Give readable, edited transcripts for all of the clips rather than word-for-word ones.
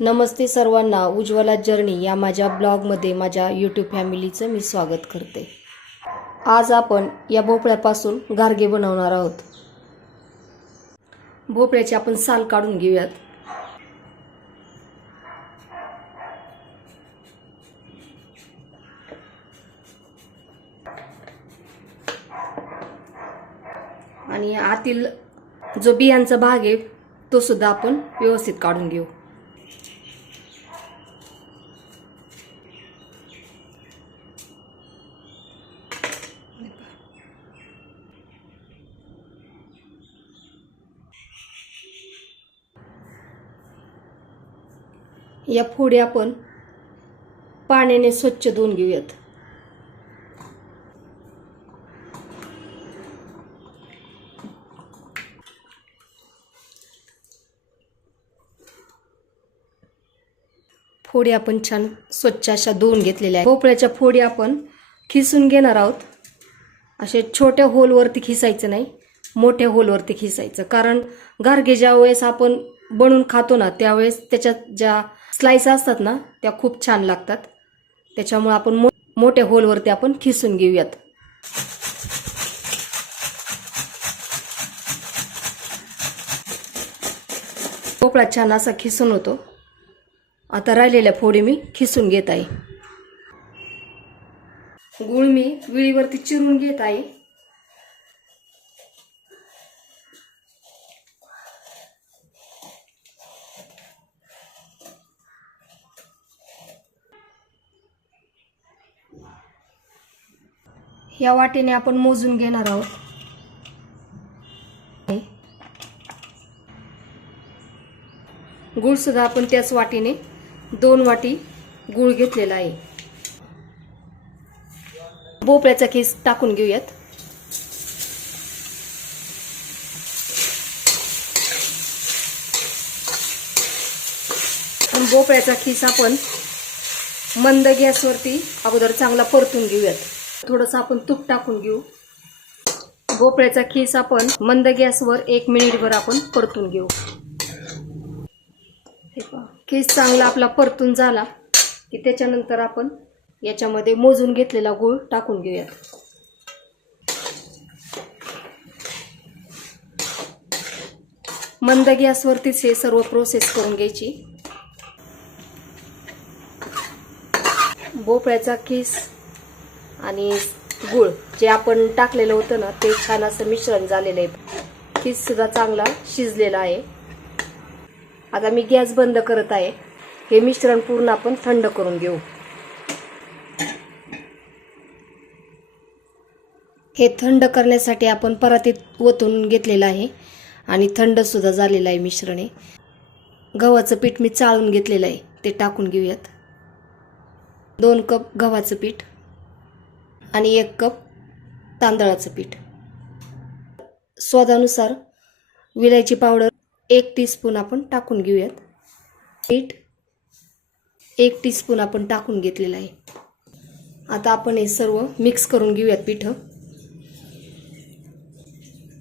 नमस्ते सर्वांना, उज्ज्वला जर्नी या माझ्या ब्लॉगमध्ये माझ्या यूट्यूब फॅमिलीचं मी स्वागत करते। आज आपण या भोपळ्यापासून गारगे बनवणार आहोत। भोपळ्याची आपण साल काढून घेऊयात। आणि आतील जो बियांचा भाग आहे तो सुद्धा आपण व्यवस्थित काढून घेऊ। या फोडी आपण पाण्याने स्वच्छ धुवून घेऊयात। फोडी आपण छान स्वच्छ अशा धुवून घेतलेल्या आहेत। भोपळ्याच्या फोडी आपण खिसून घेणार आहोत। असे छोट्या होलवरती खिसायचं नाही, मोठ्या होलवरती खिसायचं, कारण गारगे ज्या वेळेस आपण बनवून खातो ना त्यावेळेस त्याच्यात ज्या स्लाइस असतात ना त्या खूप छान लागतात। त्याच्यामुळे आपण मोठ्या होलवरती आपण खिसून घेऊयात। भोपळा छान असा खिसून होतो। आता राहिलेल्या फोडी मी खिसून घेत आहे। गूळ मी विळीवरती चिरून घेत आहे। या वाटीने आपण मोजून घेणार आहोत। गूळ सुद्धा आपण त्याच वाटीने 2 वाटी गूळ घेतलेला आहे। भोपळ्याचा खीस टाकून घेऊयात। भोपळ्याचा खीस आपण मंद गॅसवरती अगोदर चांगला परतून घेऊयात। थोडंसं आपण तूप टाकून घेऊ। भोपळ्याचा खीस आपण मंद गॅसवर 1 मिनिटभर आपण परतून घेऊ। खीस चांगला आपला परतून झाला की त्याच्यानंतर आपण याच्यामध्ये मोजून घेतलेला गूळ टाकून घेऊयात। मंद गॅसवरतीच हे सर्व प्रोसेस करून घ्यायची। भोपळ्याचा खीस आणि गूळ जे आपण टाकलेलं होतं ना ते छान असं मिश्रण झालेलं आहे। खीस सुद्धा चांगला शिजलेला आहे। आता मी गॅस बंद करत आहे। हे मिश्रण पूर्ण आपण थंड करून घेऊ। हे थंड करण्यासाठी आपण परातीत ओतून घेतलेलं आहे आणि थंड सुद्धा झालेलं आहे मिश्रण। गव्हाचं पीठ मी चाळून घेतलेलं आहे ते टाकून घेऊयात। 2 कप गव्हाचं पीठ आणि 1 कप तांदळाचं पीठ। स्वादानुसार विलायची पावडर 1 टीस्पून आपण टाकून घेऊयात। मीठ 1 टीस्पून आपण टाकून घेतलेलं आहे। आता आपण हे सर्व मिक्स करून घेऊयात पीठ।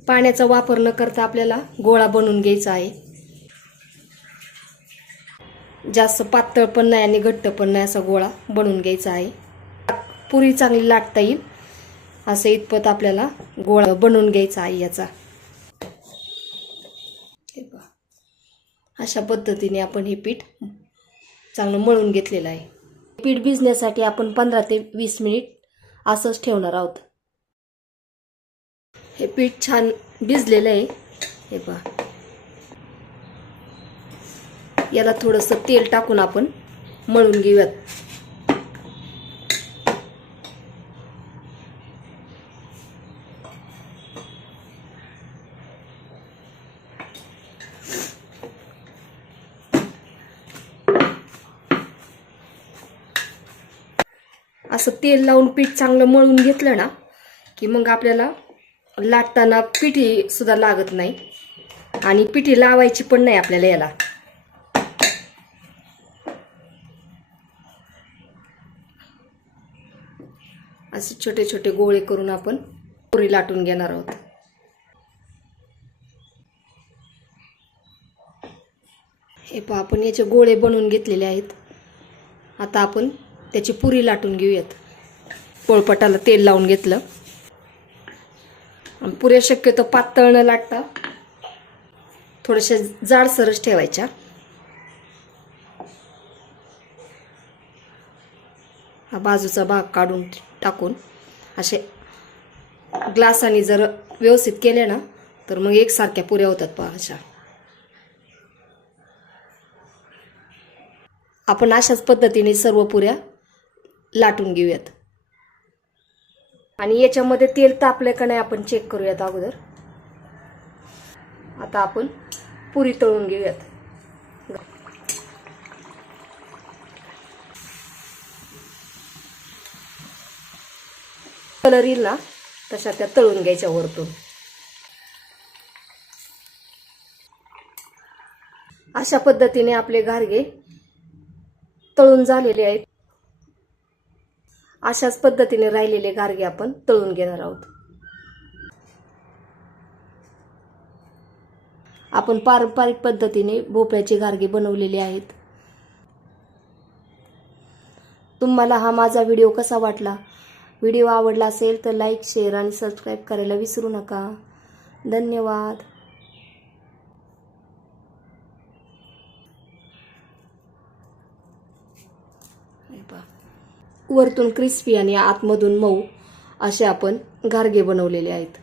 पाण्याचा वापर न करता आपल्याला गोळा बनवून घ्यायचा आहे। जास्त पातळ पण नाही आणि घट्ट पण नाही असा गोळा बनवून घ्यायचा आहे। पुरी चांगली लाटता येईल असं इतपत आपल्याला गोळा बनवून घ्यायचा आहे याचा। अशा पद्धतीने आपण हे पीठ चांगलं मळून घेतलेलं आहे। पीठ भिजण्यासाठी आपण 15 ते 20 मिनिट असंच ठेवणार आहोत। हे पीठ छान भिजलेलं आहे। हे पहा, याला थोडंसं तेल टाकून आपण मळून घेऊयात। असं तेल लावून पीठ चांगलं मळून घेतलं ना की मग आपल्याला लाटताना पिठी सुद्धा लागत नाही आणि पिठी लावायची पण नाही आपल्याला। याला असे छोटे छोटे गोळे करून आपण पुरी लाटून घेणार आहोत। हे पहा, आपण याचे गोळे बनवून घेतलेले आहेत. आता आपण त्याची पुरी लाटून घेऊयात. पोळपाटाला तेल लावून घेतलं. आणि पुऱ्या शक्यतो पातळ न लाटता थोड्याशा जाडसरच ठेवायच्या. हा बाजूचा भाग काढून टाकून असे ग्लासाने जर व्यवस्थित केले ना तर मग एकसारख्या पुऱ्या होतात. पहा अशा. आपण अशाच पद्धतीने सर्व पुऱ्या लाटून घेऊयात. आणि याच्यामध्ये तेल तापले का नाही आपण चेक करूयात अगोदर. आता आपण पुरी तळून घेऊयात. कलर येईल ना तशा त्या तळून घ्यायच्या वरतून. अशा पद्धतीने आपले घारगे तळून झालेले आहेत. अशाच पद्धतीने राहिलेले घारगे आपण तळून घेणार आहोत. आपण पारंपरिक पद्धतीने भोपळ्याचे घारगे बनवलेले आहेत. तुम्हाला हा माझा व्हिडिओ कसा वाटला? व्हिडिओ आवडला असेल तर लाईक, शेअर आणि सबस्क्राईब करायला विसरू नका. धन्यवाद. वरतून क्रिस्पी आणि आतमधून मऊ असे आपण घारगे बनवलेले आहेत.